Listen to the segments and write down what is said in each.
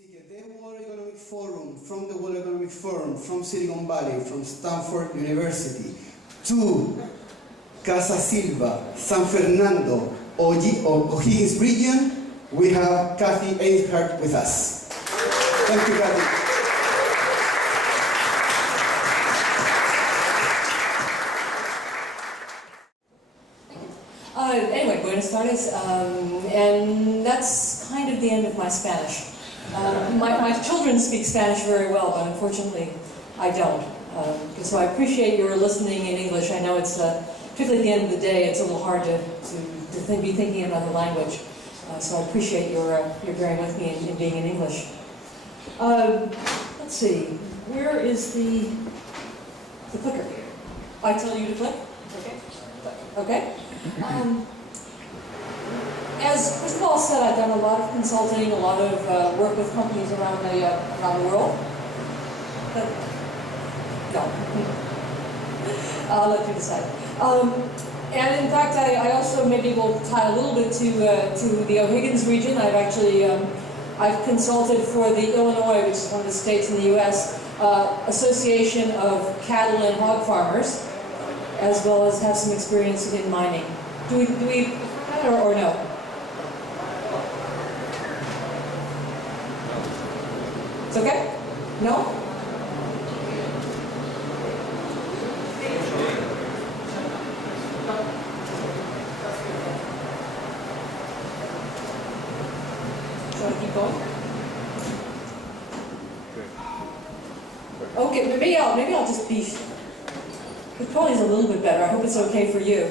The World Economic Forum, from the World Economic Forum, from Silicon Valley, from Stanford University, to Casa Silva, San Fernando, O'Higgins region, we have Kathleen Eisenhardt with us. Thank you, Kathleen. Anyway, Buenos Aires, and that's kind of the end of my Spanish. My children speak Spanish very well, but unfortunately I don't. So I appreciate your listening in English. I know it's, particularly at the end of the day, it's a little hard to be thinking another language. So I appreciate your bearing with me and being in English. Let's see, where is the clicker? I tell you to click? Okay. As Paul said, I've done a lot of consulting, a lot of work with companies around the world. But, no. I'll let you decide. And in fact, I also maybe will tie a little bit to the O'Higgins region. I've actually I've consulted for the Illinois, which is one of the states in the U.S., Association of Cattle and Hog Farmers, as well as have some experience in mining. Do we or no? It's okay? No? Shall I keep going? Okay, maybe I'll just be. It probably is a little bit better. I hope it's okay for you.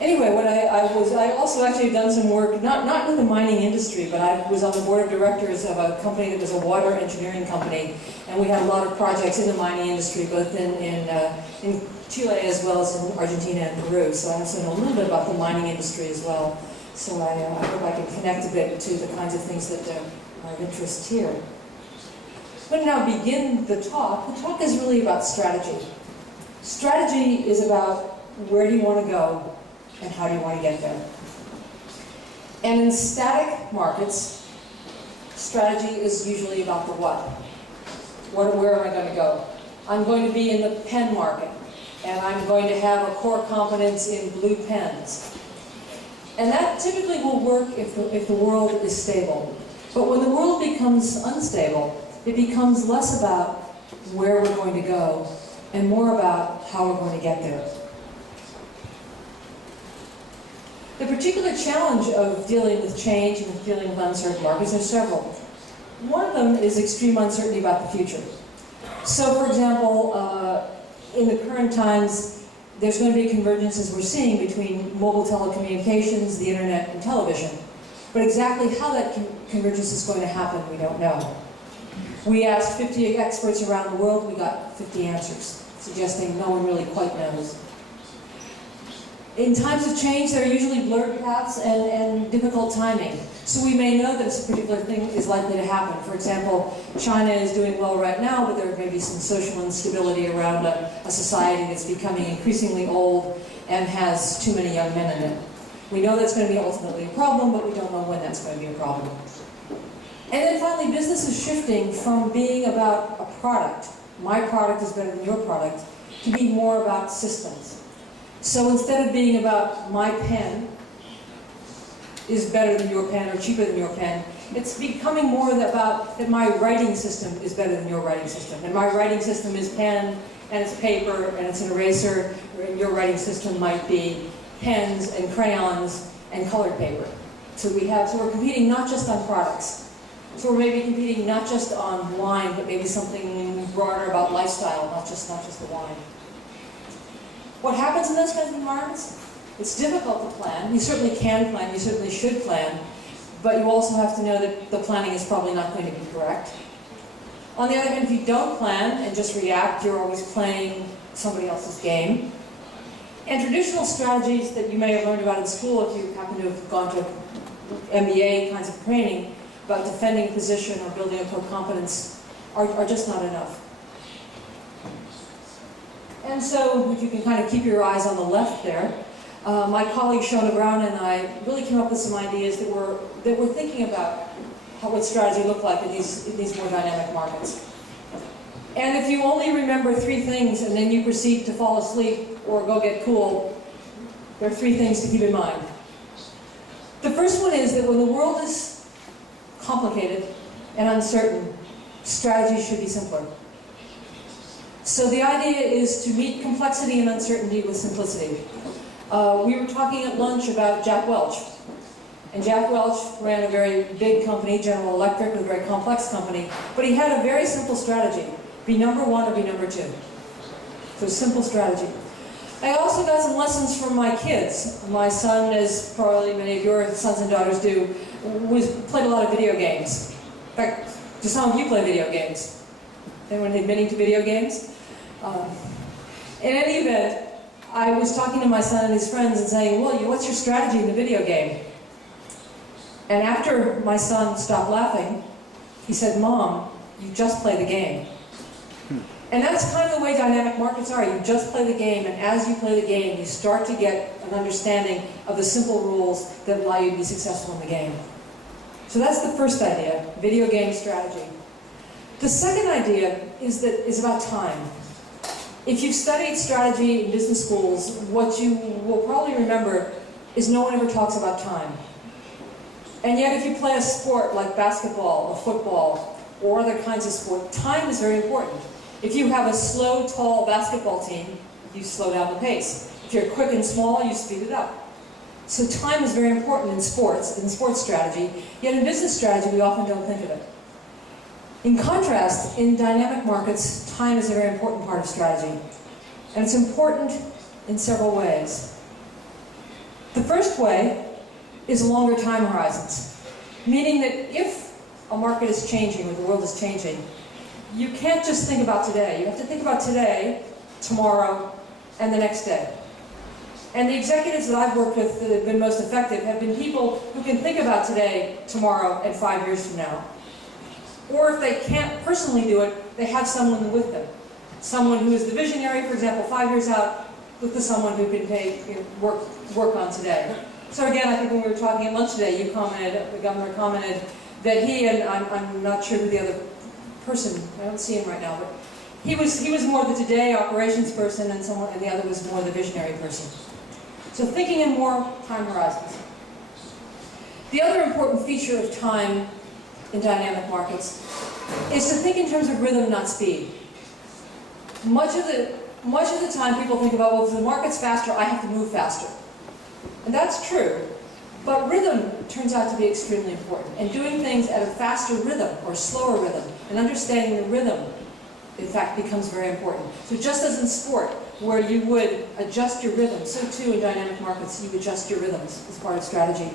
Anyway, what I also actually done some work, not with the mining industry, but I was on the board of directors of a company that was a water engineering company, and we had a lot of projects in the mining industry, both in Chile as well as in Argentina and Peru. So I also know a little bit about the mining industry as well. So I hope I can connect a bit to the kinds of things that are of interest here. I'm going to now begin the talk. The talk is really about strategy. Strategy is about where do you want to go and how do you want to get there. And in static markets, strategy is usually about the what. Where am I going to go? I'm going to be in the pen market, and I'm going to have a core competence in blue pens. And that typically will work if the world is stable. But when the world becomes unstable, it becomes less about where we're going to go and more about how we're going to get there. The particular challenge of dealing with change and of dealing with uncertain markets are several. One of them is extreme uncertainty about the future. So, for example, in the current times, there's going to be a convergence, as we're seeing, between mobile telecommunications, the internet, and television. But exactly how that convergence is going to happen, we don't know. We asked 50 experts around the world, we got 50 answers, suggesting no one really quite knows. In times of change, there are usually blurred paths and difficult timing. So we may know that a particular thing is likely to happen. For example, China is doing well right now, but there may be some social instability around a society that's becoming increasingly old and has too many young men in it. We know that's going to be ultimately a problem, but we don't know when that's going to be a problem. And then finally, business is shifting from being about a product, my product is better than your product, to be more about systems. So instead of being about my pen is better than your pen or cheaper than your pen, it's becoming more about that my writing system is better than your writing system. And my writing system is pen, and it's paper, and it's an eraser, and your writing system might be pens and crayons and colored paper. So we're competing not just on products. So we're maybe competing not just on wine, but maybe something broader about lifestyle, not just the wine. What happens in those kinds of environments? It's difficult to plan. You certainly can plan, you certainly should plan, but you also have to know that the planning is probably not going to be correct. On the other hand, if you don't plan and just react, you're always playing somebody else's game. And traditional strategies that you may have learned about in school, if you happen to have gone to MBA kinds of training, about defending a position or building a core competence, are just not enough. And so, if you can kind of keep your eyes on the left there, my colleague Shona Brown and I really came up with some ideas that were thinking about what strategy looked like in these more dynamic markets. And if you only remember 3 things and then you proceed to fall asleep or go get cool, there are 3 things to keep in mind. The first one is that when the world is complicated and uncertain, strategy should be simpler. So the idea is to meet complexity and uncertainty with simplicity. We were talking at lunch about Jack Welch. And Jack Welch ran a very big company, General Electric, a very complex company, but he had a very simple strategy. Be number 1 or be number 2. So simple strategy. I also got some lessons from my kids. My son, as probably many of your sons and daughters do, played a lot of video games. In fact, do some of you play video games? Anyone admitting to video games? In any event, I was talking to my son and his friends and saying, well, what's your strategy in the video game? And after my son stopped laughing, he said, Mom, you just play the game. And that's kind of the way dynamic markets are. You just play the game, and as you play the game, you start to get an understanding of the simple rules that allow you to be successful in the game. So that's the first idea, video game strategy. The second idea is about time. If you've studied strategy in business schools, what you will probably remember is no one ever talks about time. And yet if you play a sport like basketball or football or other kinds of sport, time is very important. If you have a slow, tall basketball team, you slow down the pace. If you're quick and small, you speed it up. So time is very important in sports strategy, yet in business strategy, we often don't think of it. In contrast, in dynamic markets, time is a very important part of strategy. And it's important in several ways. The first way is longer time horizons, meaning that if a market is changing or the world is changing, you can't just think about today. You have to think about today, tomorrow, and the next day. And the executives that I've worked with that have been most effective have been people who can think about today, tomorrow, and 5 years from now. Or if they can't personally do it, they have someone with them. Someone who is the visionary, for example, 5 years out, with someone who can work on today. So again, I think when we were talking at lunch today, the governor commented that he, and I'm not sure who the other person, I don't see him right now, but he was more the today operations person and the other was more the visionary person. So thinking in more time horizons. The other important feature of time in dynamic markets is to think in terms of rhythm, not speed. Much of the time people think about, well, if the market's faster, I have to move faster. And that's true, but rhythm turns out to be extremely important. And doing things at a faster rhythm or slower rhythm and understanding the rhythm, in fact, becomes very important. So just as in sport, where you would adjust your rhythm, so too in dynamic markets, you adjust your rhythms as part of strategy.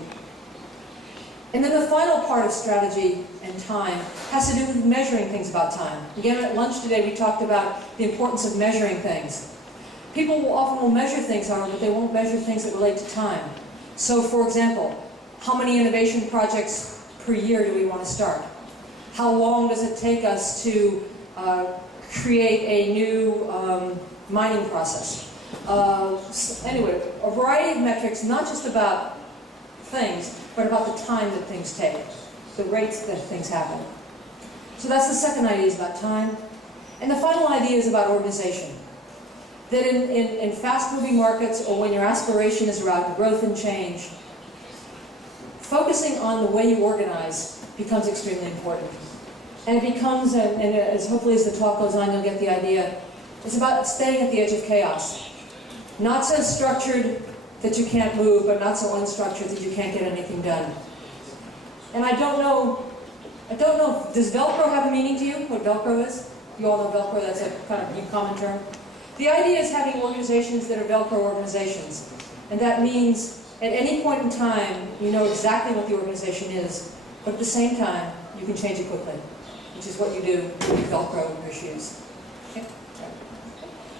And then the final part of strategy and time has to do with measuring things about time. Again, at lunch today, we talked about the importance of measuring things. People often will measure things, however, but they won't measure things that relate to time. So, for example, how many innovation projects per year do we want to start? How long does it take us to create a new mining process? Anyway, a variety of metrics, not just about things, but about the time that things take, the rates that things happen. So that's the second idea, is about time. And the final idea is about organization. That in fast-moving markets, or when your aspiration is around growth and change, focusing on the way you organize becomes extremely important. And it becomes, and as hopefully as the talk goes on, you'll get the idea, it's about staying at the edge of chaos. Not so structured that you can't move, but not so unstructured that you can't get anything done. And I don't know, does Velcro have a meaning to you, what Velcro is? You all know Velcro, that's a kind of common term. The idea is having organizations that are Velcro organizations. And that means at any point in time, you know exactly what the organization is, but at the same time, you can change it quickly, which is what you do with Velcro in your shoes. Okay?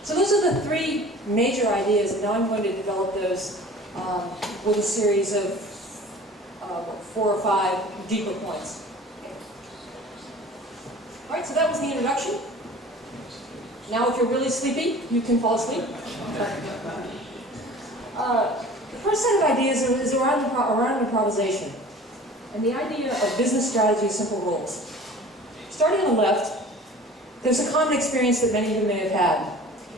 So those are the 3 major ideas, and now I'm going to develop those with a series of 4 or 5 deeper points. Okay. All right, so that was the introduction. Now, if you're really sleepy, you can fall asleep. The first set of ideas is around improvisation. and the idea of business strategy is simple rules. Starting on the left, there's a common experience that many of you may have had.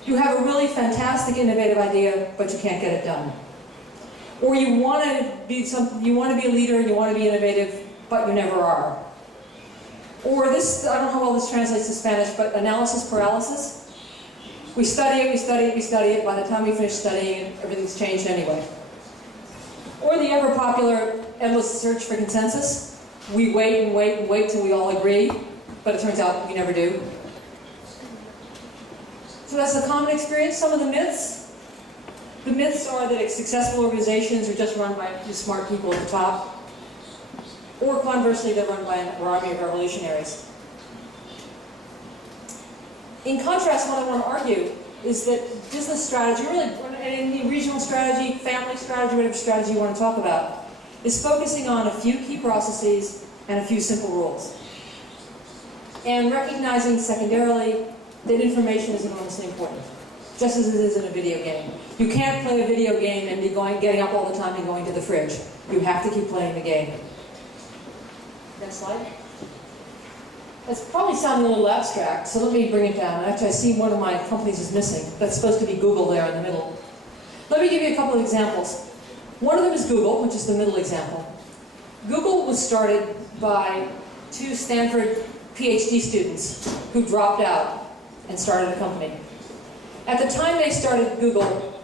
You have a really fantastic, innovative idea, but you can't get it done. Or you want to be a leader, you want to be innovative, but you never are. Or this, I don't know how well this translates to Spanish, but analysis paralysis. We study it, we study it, we study it. By the time we finish studying it, everything's changed anyway. Or the ever popular endless search for consensus. We wait and wait and wait till we all agree, but it turns out we never do. So that's a common experience. Some of the myths. The myths are that successful organizations are just run by just smart people at the top. Or conversely, they're run by an army of revolutionaries. In contrast, what I want to argue is that business strategy, really any regional strategy, family strategy, whatever strategy you want to talk about, is focusing on a few key processes and a few simple rules. And recognizing secondarily that information is enormously important, just as it is in a video game. You can't play a video game and be getting up all the time and going to the fridge. You have to keep playing the game. Next slide. That's probably sounding a little abstract, so let me bring it down. Actually, I see one of my companies is missing. That's supposed to be Google there in the middle. Let me give you a couple of examples. One of them is Google, which is the middle example. Google was started by 2 Stanford PhD students who dropped out and started a company. At the time they started Google,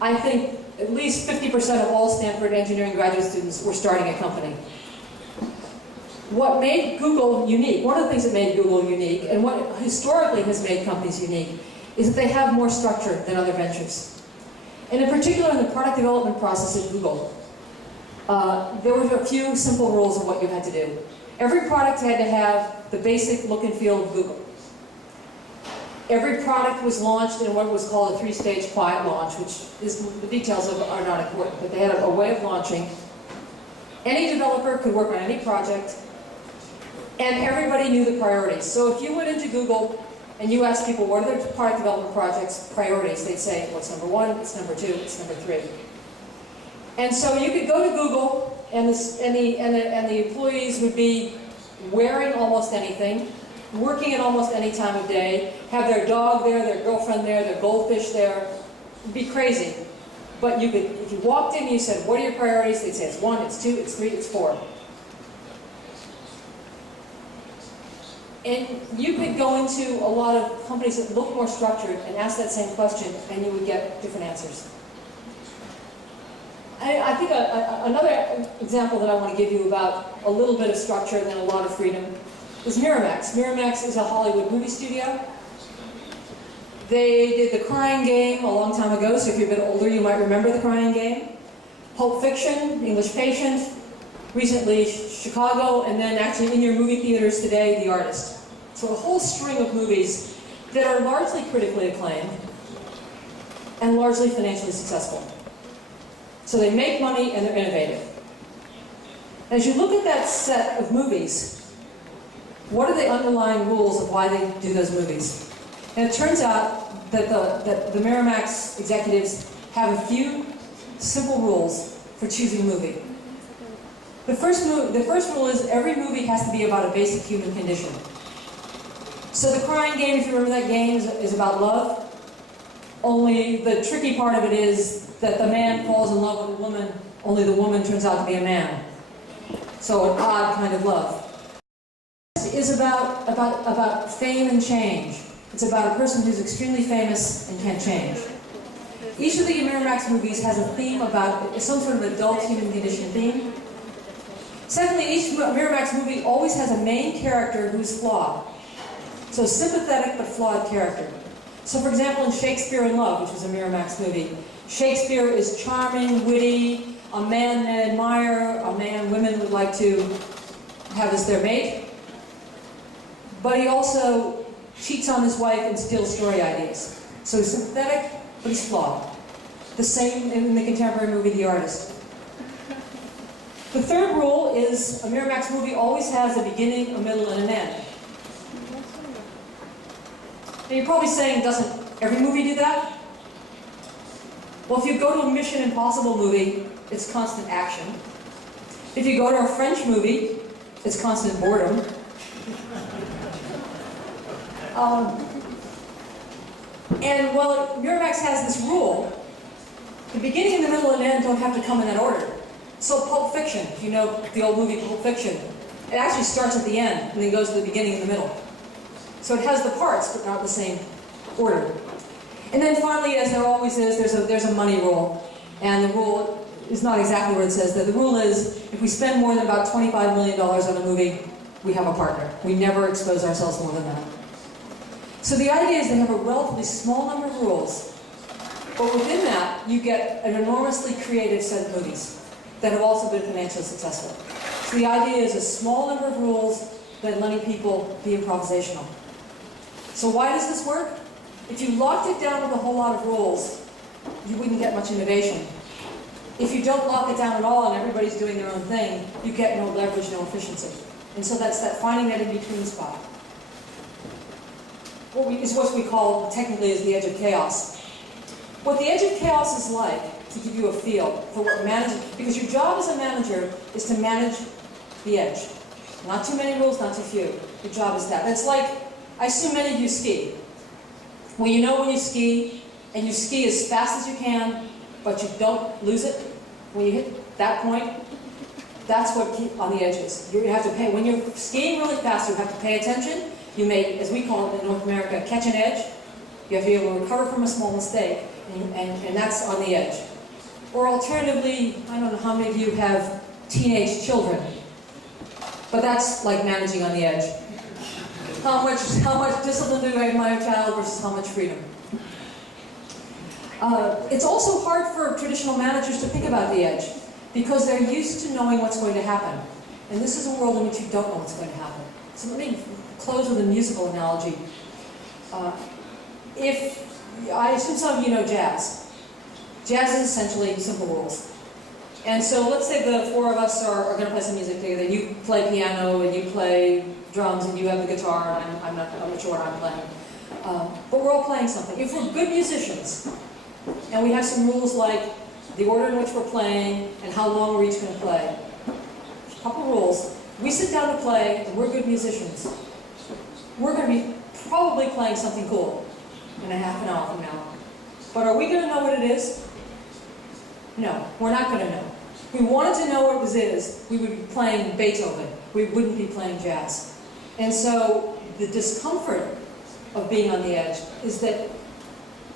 I think at least 50% of all Stanford engineering graduate students were starting a company. What made Google unique, one of the things that made Google unique, and what historically has made companies unique, is that they have more structure than other ventures. And in particular, in the product development process at Google, there were a few simple rules of what you had to do. Every product had to have the basic look and feel of Google. Every product was launched in what was called a 3-stage quiet launch, which is, the details of it are not important, but they had a way of launching. Any developer could work on any project, and everybody knew the priorities. So if you went into Google and you asked people, what are their product development projects priorities? They'd say, what's number 1, it's number 2, it's number 3. And so you could go to Google, and the employees would be wearing almost anything, working at almost any time of day, have their dog there, their girlfriend there, their goldfish there. It'd be crazy. But you could, if you walked in and you said, what are your priorities? They'd say, it's 1, it's 2, it's 3, it's 4. And you could go into a lot of companies that look more structured and ask that same question, and you would get different answers. I think another example that I want to give you about a little bit of structure and then a lot of freedom is Miramax. Miramax is a Hollywood movie studio. They did The Crying Game a long time ago, so if you're a bit older, you might remember The Crying Game. Pulp Fiction, English Patient, recently Chicago, and then actually in your movie theaters today, The Artist. So a whole string of movies that are largely critically acclaimed and largely financially successful. So they make money and they're innovative. As you look at that set of movies, what are the underlying rules of why they do those movies? And it turns out that the Miramax executives have a few simple rules for choosing a movie. The first rule is every movie has to be about a basic human condition. So The Crying Game, if you remember that game, is about love. Only the tricky part of it is that the man falls in love with a woman, only the woman turns out to be a man. So an odd kind of love. This is about fame and change. It's about a person who's extremely famous and can't change. Each of the Miramax movies has a theme about some sort of adult human condition theme. Secondly, each Miramax movie always has a main character who's flawed. So sympathetic but flawed character. So for example, in Shakespeare in Love, which was a Miramax movie, Shakespeare is charming, witty, a man they admire, a man women would like to have as their mate. But he also cheats on his wife and steals story ideas. So he's sympathetic, but he's flawed. The same in the contemporary movie, The Artist. The third rule is a Miramax movie always has a beginning, a middle, and an end. And you're probably saying, doesn't every movie do that? Well, if you go to a Mission Impossible movie, it's constant action. If you go to a French movie, it's constant boredom. And well, Miramax has this rule. The beginning, the middle, and the end don't have to come in that order. So Pulp Fiction, if you know the old movie Pulp Fiction, it actually starts at the end and then goes to the beginning and the middle. So it has the parts, but not the same order. And then finally, as there always is, there's a money rule. And the rule is not exactly what it says. The rule is, if we spend more than about $25 million on a movie, we have a partner. We never expose ourselves more than that. So the idea is they have a relatively small number of rules, but within that, you get an enormously creative set of movies that have also been financially successful. So the idea is a small number of rules that letting people be improvisational. So why does this work? If you locked it down with a whole lot of rules, you wouldn't get much innovation. If you don't lock it down at all and everybody's doing their own thing, you get no leverage, no efficiency. And so that's that finding that in-between spot. Is what we call technically is the edge of chaos. What the edge of chaos is like, to give you a feel for what managing, because your job as a manager is to manage the edge. Not too many rules, not too few. Your job is that. It's like, I assume many of you ski. Well, you know when you ski, and you ski as fast as you can, but you don't lose it. When you hit that point, that's what on the edge is. You have to pay, when you're skiing really fast, you have to pay attention. You make, as we call it in North America, catch an edge. You have to be able to recover from a small mistake, and that's on the edge. Or alternatively, I don't know how many of you have teenage children, but that's like managing on the edge. How much discipline do I have my child versus how much freedom? It's also hard for traditional managers to think about the edge, because they're used to knowing what's going to happen. And this is a world in which you don't know what's going to happen. So let me close with a musical analogy. I assume some of you know jazz. Jazz is essentially simple rules. And so let's say the four of us are going to play some music together. You play piano, and you play drums, and you have the guitar, and I'm not sure what I'm playing. But we're all playing something. If we're good musicians, and we have some rules like the order in which we're playing, and how long we're each going to play, a couple rules, we sit down to play, and we're good musicians. We're going to be probably playing something cool in a half an hour from now. But are we going to know what it is? No, we're not going to know. If we wanted to know what it is, we would be playing Beethoven. We wouldn't be playing jazz. And so the discomfort of being on the edge is that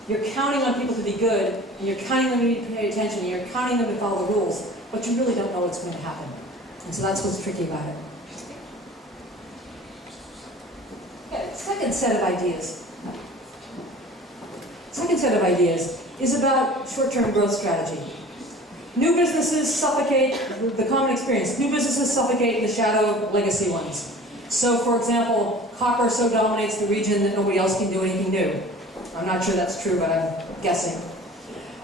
you're counting on people to be good, and you're counting them to pay attention, and you're counting them to follow the rules, but you really don't know what's going to happen. And so that's what's tricky about it. Okay, second set of ideas. Second set of ideas is about short-term growth strategy. New businesses suffocate, the common experience, new businesses suffocate in the shadow of legacy ones. So, for example, copper so dominates the region that nobody else can do anything new. I'm not sure that's true, but I'm guessing.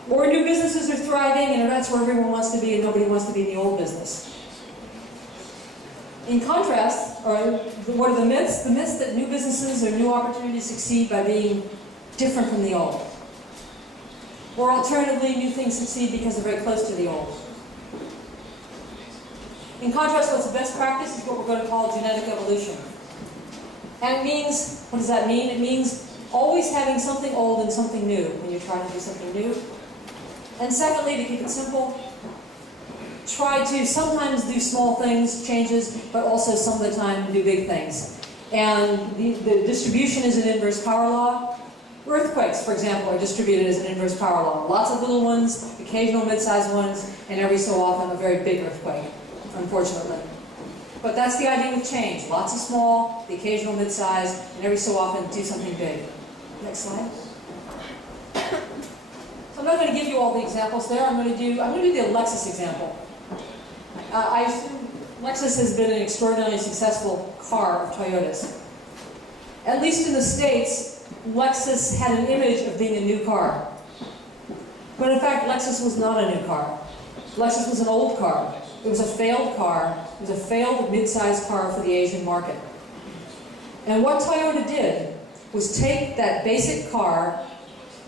Or new businesses are thriving, and that's where everyone wants to be, and nobody wants to be in the old business. In contrast, what are the myths? The myths that new businesses or new opportunities succeed by being different from the old. Or alternatively, new things succeed because they're very close to the old. In contrast, what's the best practice is what we're going to call genetic evolution. And it means, what does that mean? It means always having something old and something new when you're trying to do something new. And secondly, to keep it simple, try to sometimes do small things, changes, but also some of the time do big things. And the distribution is an inverse power law. Earthquakes, for example, are distributed as an inverse power law. Lots of little ones, occasional mid-sized ones, and every so often a very big earthquake, unfortunately. But that's the idea with change. Lots of small, the occasional mid-sized, and every so often do something big. Next slide. So I'm not going to give you all the examples there. I'm going to do the Lexus example. I assume Lexus has been an extraordinarily successful car of Toyota's. At least in the States, Lexus had an image of being a new car. But in fact, Lexus was not a new car. Lexus was an old car. It was a failed car. It was a failed mid-sized car for the Asian market. And what Toyota did was take that basic car,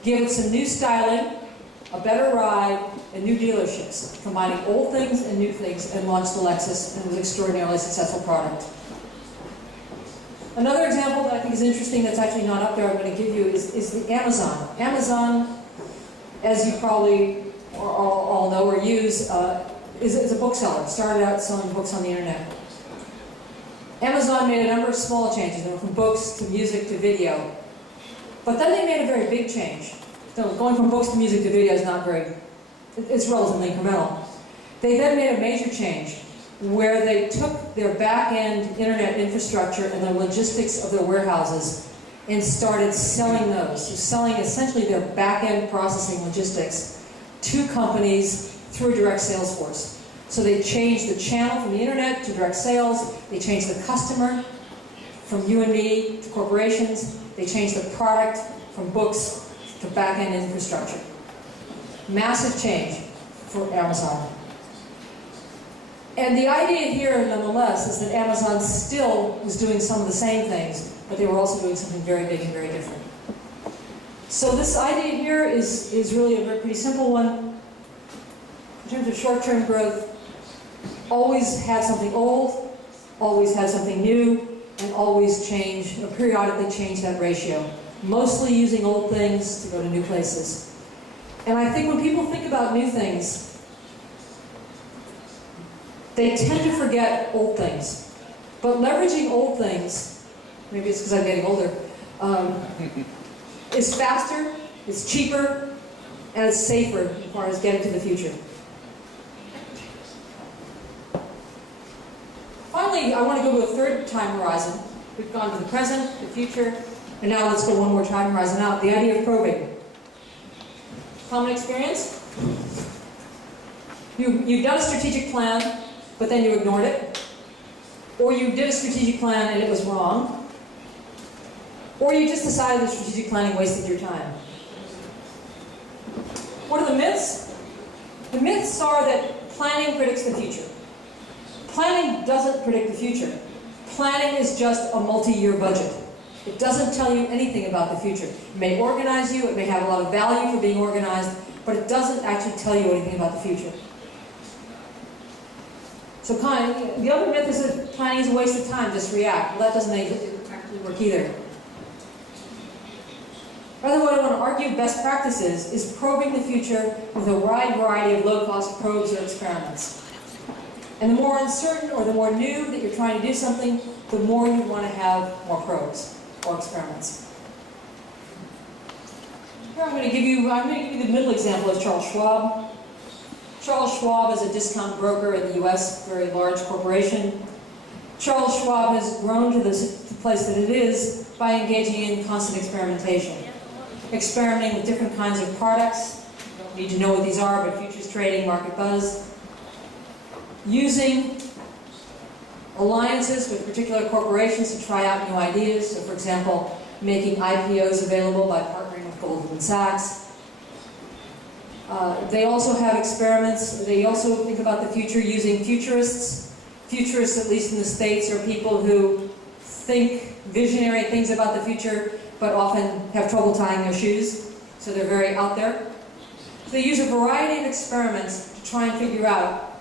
give it some new styling, a better ride, and new dealerships, combining old things and new things, and launched the Lexus, and it was an extraordinarily successful product. Another example that I think is interesting that's actually not up there I'm going to give you is the Amazon. Amazon, as you probably all know or use, is a bookseller. Started out selling books on the internet. Amazon made a number of small changes. They went from books to music to video. But then they made a very big change. So going from books to music to video is not very, it's relatively incremental. They then made a major change where they took their back-end internet infrastructure and the logistics of their warehouses and started selling those. So selling essentially their back-end processing logistics to companies through a direct sales force. So they changed the channel from the internet to direct sales. They changed the customer from you and me to corporations. They changed the product from books to back-end infrastructure. Massive change for Amazon. And the idea here, nonetheless, is that Amazon still was doing some of the same things, but they were also doing something very big and very different. So this idea here is really a pretty simple one. In terms of short-term growth, always have something old, always have something new, and always change, or periodically change that ratio. Mostly using old things to go to new places. And I think when people think about new things, they tend to forget old things. But leveraging old things, maybe it's because I'm getting older, is faster, it's cheaper, and it's safer as far as getting to the future. Finally, I want to go to a third time horizon. We've gone to the present, the future, and now let's go one more time horizon out. The idea of probing. Common experience? You've done a strategic plan, but then you ignored it. Or you did a strategic plan and it was wrong. Or you just decided that strategic planning wasted your time. What are the myths? The myths are that planning predicts the future. Planning doesn't predict the future. Planning is just a multi-year budget. It doesn't tell you anything about the future. It may organize you, it may have a lot of value for being organized, but it doesn't actually tell you anything about the future. So the other myth is that planning is a waste of time, just react. Well, that doesn't actually work either. Rather, what I want to argue best practices is probing the future with a wide variety of low-cost probes or experiments. And the more uncertain or the more new that you're trying to do something, the more you want to have more probes or experiments. Here I'm going to give you the middle example of Charles Schwab. Charles Schwab is a discount broker in the US, very large corporation. Charles Schwab has grown to the place that it is by engaging in constant experimentation. Experimenting with different kinds of products. You don't need to know what these are, but futures trading, market buzz. Using alliances with particular corporations to try out new ideas. So, for example, making IPOs available by partnering with Goldman Sachs. They also have experiments. They also think about the future using futurists. Futurists, at least in the States, are people who think visionary things about the future, but often have trouble tying their shoes. So they're very out there. So they use a variety of experiments to try and figure out,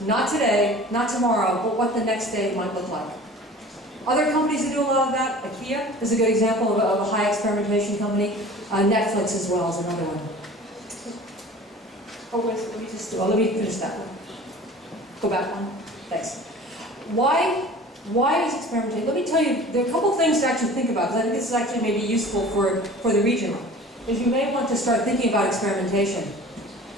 not today, not tomorrow, but what the next day might look like. Other companies that do a lot of that, IKEA is a good example of a high experimentation company. Netflix as well is another one. Oh, wait, let me finish that one. Go back one. Thanks. Why is experimentation? Let me tell you, there are a couple things to actually think about, because I think this is actually maybe useful for the region. Is you may want to start thinking about experimentation.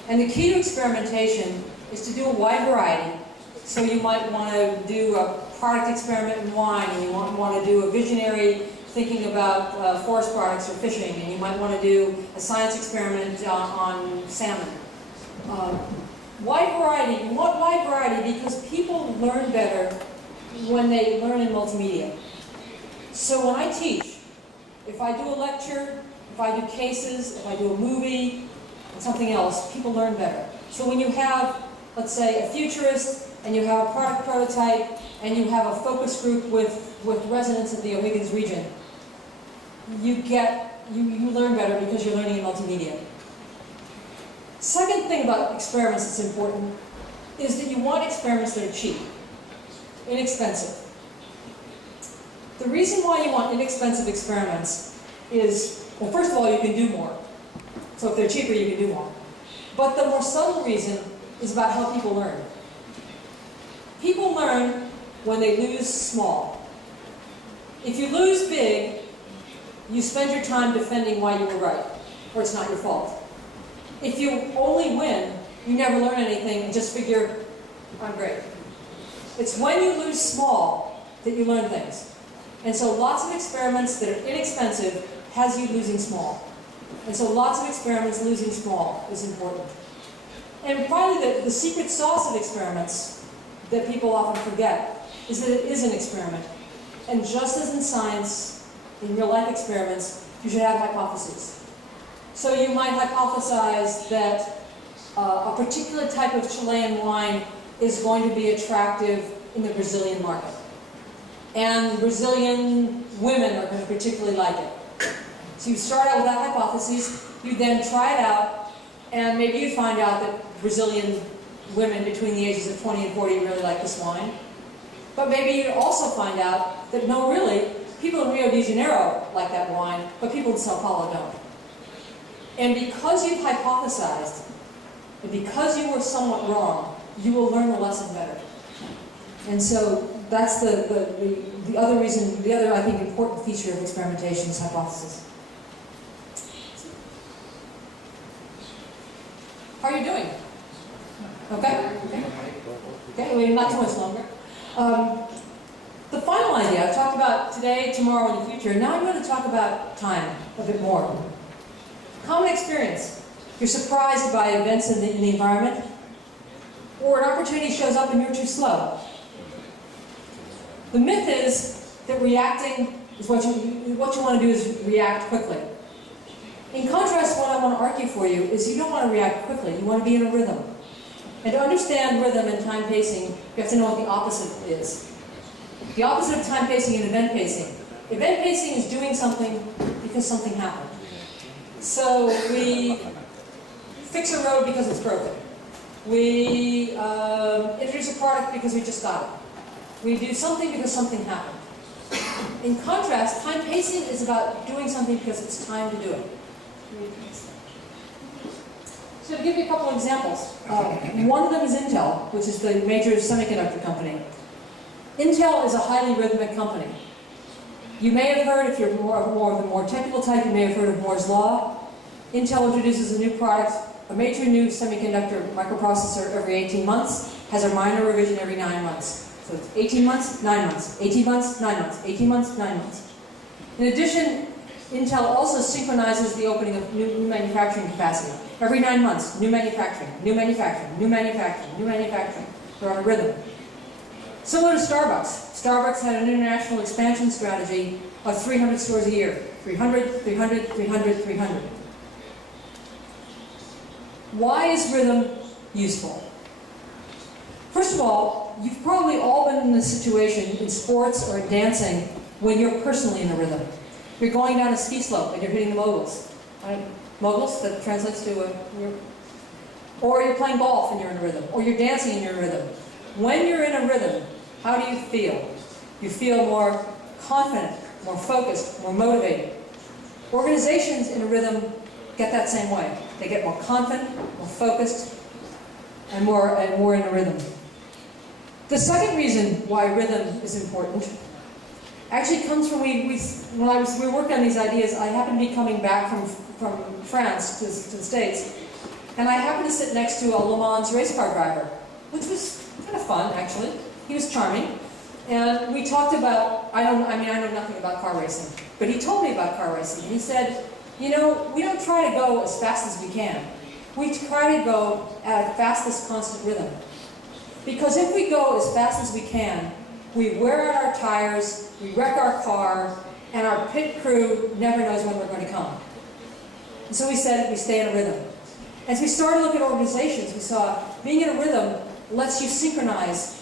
And the key to experimentation is to do a wide variety. So you might want to do a product experiment in wine, and you might want to do a visionary thinking about forest products or fishing, and you might want to do a science experiment on salmon. Wide variety. You want wide variety because people learn better when they learn in multimedia. So when I teach, if I do a lecture, if I do cases, if I do a movie, and something else, people learn better. So when you have, let's say, a futurist, and you have a product prototype, and you have a focus group with residents of the O'Higgins region, you learn better because you're learning in multimedia. Second thing about experiments that's important is that you want experiments that are cheap, inexpensive. The reason why you want inexpensive experiments is, well, first of all, you can do more. So if they're cheaper, you can do more. But the more subtle reason is about how people learn. People learn when they lose small. If you lose big, you spend your time defending why you were right, or it's not your fault. If you only win, you never learn anything and just figure, I'm great. It's when you lose small that you learn things. And so lots of experiments that are inexpensive has you losing small. And so lots of experiments losing small is important. And finally, the secret sauce of experiments that people often forget is that it is an experiment. And just as in science, in real life experiments, you should have hypotheses. So you might hypothesize that a particular type of Chilean wine is going to be attractive in the Brazilian market. And Brazilian women are going to particularly like it. So you start out with that hypothesis, you then try it out, and maybe you find out that Brazilian women between the ages of 20 and 40 really like this wine. But maybe you also find out that no, really, people in Rio de Janeiro like that wine, but people in Sao Paulo don't. And because you've hypothesized, and because you were somewhat wrong, you will learn the lesson better. And so that's the other reason, the other, I think, important feature of experimentation is hypothesis. How are you doing? Okay? Okay, wait, not too much longer. The final idea, I've talked about today, tomorrow, and the future. Now I'm going to talk about time a bit more. Common experience. You're surprised by events in the environment, or an opportunity shows up and you're too slow. The myth is that reacting is what you want to do is react quickly. In contrast, what I want to argue for you is you don't want to react quickly, you want to be in a rhythm. And to understand rhythm and time pacing, you have to know what the opposite is. The opposite of time pacing and event pacing. Event pacing is doing something because something happened. So we fix a road because it's broken. We introduce a product because we just got it. We do something because something happened. In contrast, time pacing is about doing something because it's time to do it. So to give you a couple of examples, one of them is Intel, which is the major semiconductor company. Intel is a highly rhythmic company. You may have heard, if you're more of the more technical type, you may have heard of Moore's Law. Intel introduces a new product, a major new semiconductor microprocessor every 18 months, has a minor revision every 9 months. So it's 18 months, 9 months, 18 months, 9 months, 18 months, 9 months. In addition, Intel also synchronizes the opening of new manufacturing capacity. Every 9 months, new manufacturing, new manufacturing, new manufacturing, new manufacturing. They're on a rhythm. Similar to Starbucks. Starbucks had an international expansion strategy of 300 stores a year. 300, 300, 300, 300. Why is rhythm useful? First of all, you've probably all been in a situation in sports or in dancing when you're personally in a rhythm. You're going down a ski slope and you're hitting the moguls. Right? Moguls, that translates to or you're playing golf and you're in a rhythm. Or you're dancing and you're in a rhythm. When you're in a rhythm, how do you feel? You feel more confident, more focused, more motivated. Organizations in a rhythm get that same way. They get more confident, more focused, and more in a rhythm. The second reason why rhythm is important actually comes from when we worked on these ideas. I happened to be coming back from France to the States, and I happened to sit next to a Le Mans race car driver, which was kind of fun, actually. He was charming. And we talked about, I know nothing about car racing, but he told me about car racing. And he said, you know, we don't try to go as fast as we can. We try to go at a fastest constant rhythm. Because if we go as fast as we can, we wear out our tires, we wreck our car, and our pit crew never knows when we're going to come. And so we said we stay in a rhythm. As we started to look at organizations, we saw being in a rhythm lets you synchronize.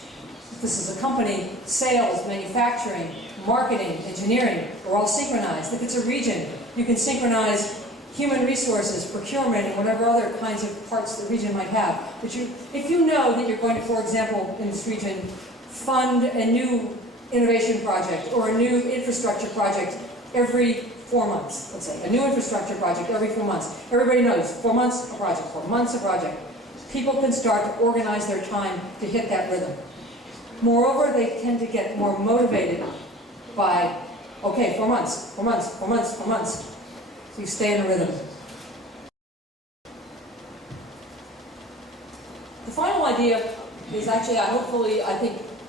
If this is a company, sales, manufacturing, marketing, engineering, are all synchronized. If it's a region, you can synchronize human resources, procurement, and whatever other kinds of parts the region might have. But if you know that you're going to, for example, in this region, fund a new innovation project or a new infrastructure project every 4 months, let's say, a new infrastructure project every 4 months. Everybody knows, 4 months, a project, 4 months, a project. People can start to organize their time to hit that rhythm. Moreover, they tend to get more motivated by, okay, 4 months, 4 months, 4 months, 4 months. So you stay in a rhythm. The final idea is actually, hopefully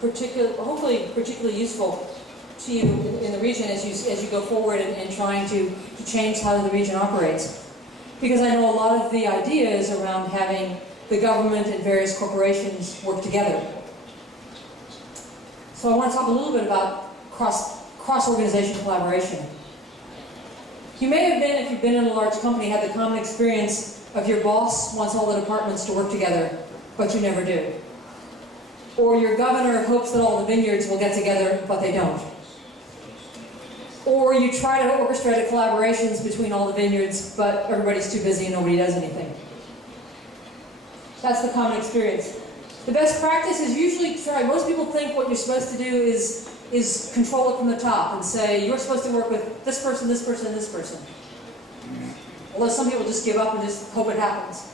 particularly useful to you in the region as you go forward in trying to change how the region operates. Because I know a lot of the ideas around having the government and various corporations work together. So I want to talk a little bit about cross-organization collaboration. You may have been, if you've been in a large company, had the common experience of your boss wants all the departments to work together, but you never do. Or your governor hopes that all the vineyards will get together, but they don't. Or you try to orchestrate the collaborations between all the vineyards, but everybody's too busy and nobody does anything. That's the common experience. The best practice is usually try. Most people think what you're supposed to do is control it from the top and say, you're supposed to work with this person, this person, and this person. Although some people just give up and just hope it happens.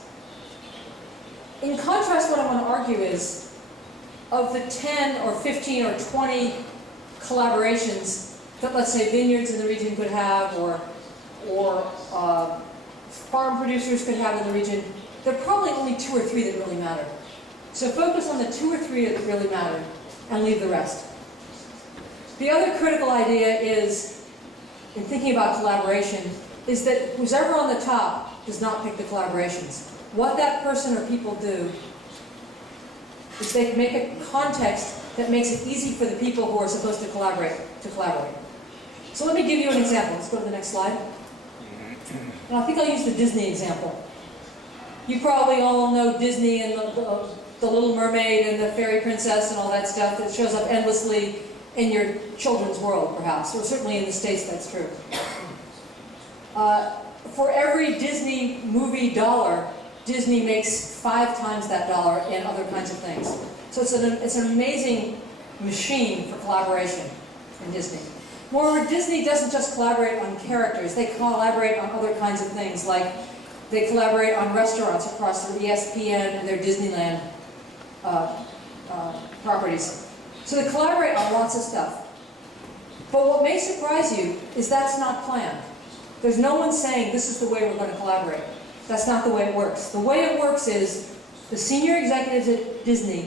In contrast, what I want to argue is, of the 10 or 15 or 20 collaborations that, let's say, vineyards in the region could have, or farm producers could have in the region, there are probably only 2 or 3 that really matter. So focus on the 2 or 3 that really matter and leave the rest. The other critical idea is, in thinking about collaboration, is that who's ever on the top does not pick the collaborations. What that person or people do is they make a context that makes it easy for the people who are supposed to collaborate. So let me give you an example. Let's go to the next slide. And I think I'll use the Disney example. You probably all know Disney and the Little Mermaid and the Fairy Princess and all that stuff that shows up endlessly in your children's world, perhaps, or certainly in the States that's true. For every Disney movie dollar, Disney makes 5 times that dollar in other kinds of things. So it's an amazing machine for collaboration in Disney. Moreover, Disney doesn't just collaborate on characters, they collaborate on other kinds of things, like they collaborate on restaurants across their ESPN and their Disneyland properties. So they collaborate on lots of stuff. But what may surprise you is that's not planned. There's no one saying, this is the way we're going to collaborate. That's not the way it works. The way it works is the senior executives at Disney